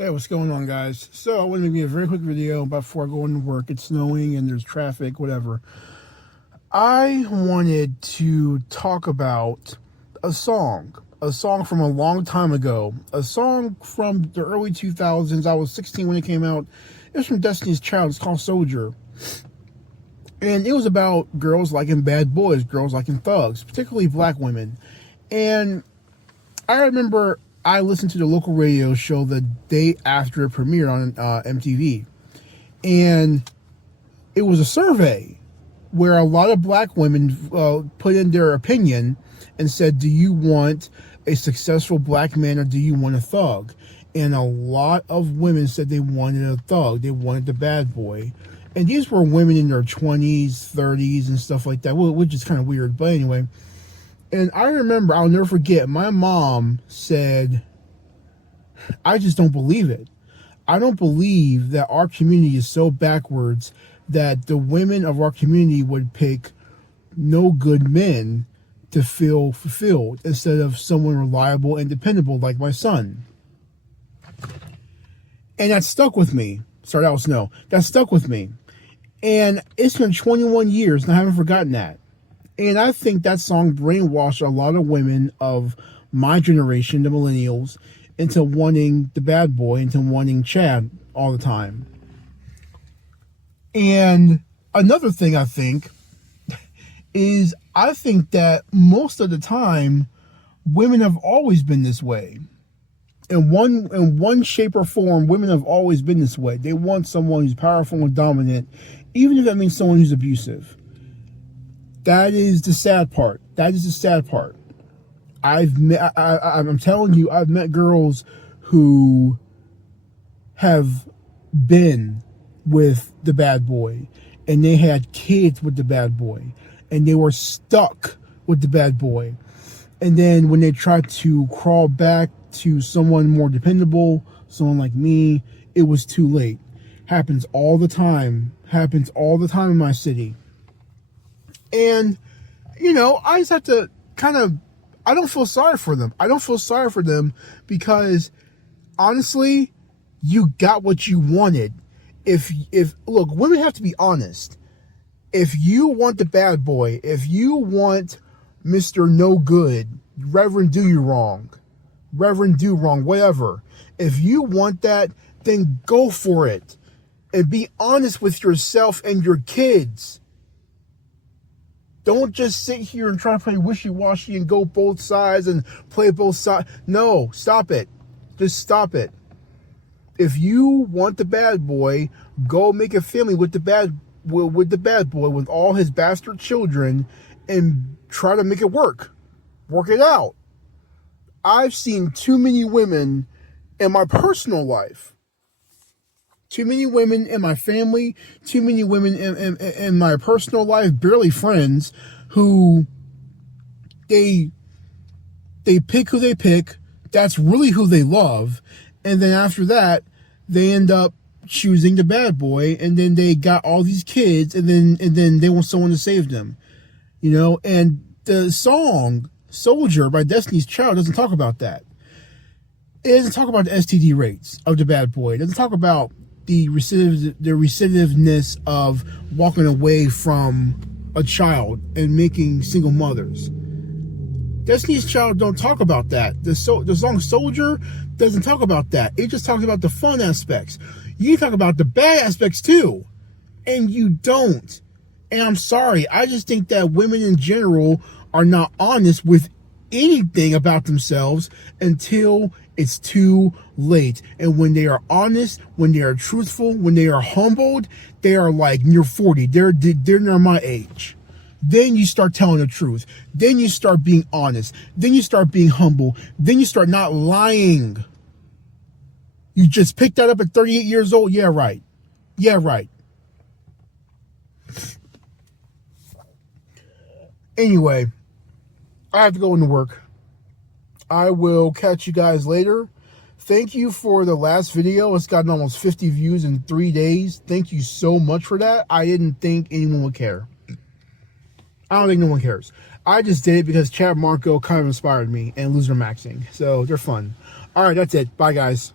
Hey, what's going on, guys? So I want to give you a very quick video before I go into work. It's snowing and there's traffic, whatever. I wanted to talk about a song from a long time ago, a song from the early 2000s. I was 16 when it came out. It was from Destiny's Child. It's called Soldier. And it was about girls liking bad boys, girls liking thugs, particularly black women. And I remember I listened to the local radio show the day after it premiered on MTV. And it was a survey where a lot of black women put in their opinion and said, do you want a successful black man or do you want a thug? And a lot of women said they wanted a thug. They wanted the bad boy. And these were women in their 20s, 30s, and stuff like that, which is kind of weird. But anyway. And I remember, I'll never forget, my mom said, I just don't believe it. I don't believe that our community is so backwards that the women of our community would pick no good men to feel fulfilled instead of someone reliable and dependable like my son. And that stuck with me. Sorry, that was snow. That stuck with me. And it's been 21 years and I haven't forgotten that. And I think that song brainwashed a lot of women of my generation, the millennials, into wanting the bad boy, into wanting Chad all the time. And another thing I think is I think that most of the time, women have always been this way. In one shape or form, women have always been this way. They want someone who's powerful and dominant, even if that means someone who's abusive. That is the sad part. That is the sad part. I'm telling you, I've met girls who have been with the bad boy and they had kids with the bad boy and they were stuck with the bad boy. And then when they tried to crawl back to someone more dependable, someone like me, it was too late. Happens all the time. Happens all the time in my city. And, you know, I just have to I don't feel sorry for them. I don't feel sorry for them because, honestly, you got what you wanted. Look, women have to be honest. If you want the bad boy, if you want Mr. No Good, Reverend Do You Wrong, Reverend Do Wrong, whatever. If you want that, then go for it. And be honest with yourself and your kids. Don't just sit here and try to play wishy-washy and go both sides and play both sides. No, stop it. Just stop it. If you want the bad boy, go make a family with the bad boy, with all his bastard children, and try to make it work. Work it out. I've seen too many women in my personal life. Too many women in my family, too many women in my personal life, barely friends, who they pick who they pick. That's really who they love. And then after that, they end up choosing the bad boy. And then they got all these kids and then they want someone to save them. You know, and the song Soldier by Destiny's Child doesn't talk about that. It doesn't talk about the STD rates of the bad boy. It doesn't talk about the recidiveness of walking away from a child and making single mothers. Destiny's Child don't talk about that. The song Soldier doesn't talk about that. It just talks about the fun aspects. You talk about the bad aspects too, and you don't. And I'm sorry, I just think that women in general are not honest with anything about themselves until it's too late. And when they are honest, when they are truthful, when they are humbled, they are like near 40. They're near my age. Then you start telling the truth. Then you start being honest. Then you start being humble. Then you start not lying. You just picked that up at 38 years old? Yeah, right. Yeah, right. Anyway, I have to go into work. I will catch you guys later. Thank you for the last video. It's gotten almost 50 views in 3 days. Thank you so much for that. I didn't think anyone would care. I don't think no one cares. I just did it because Chad Marco kind of inspired me and Loser Maxing. So they're fun. All right, that's it. Bye, guys.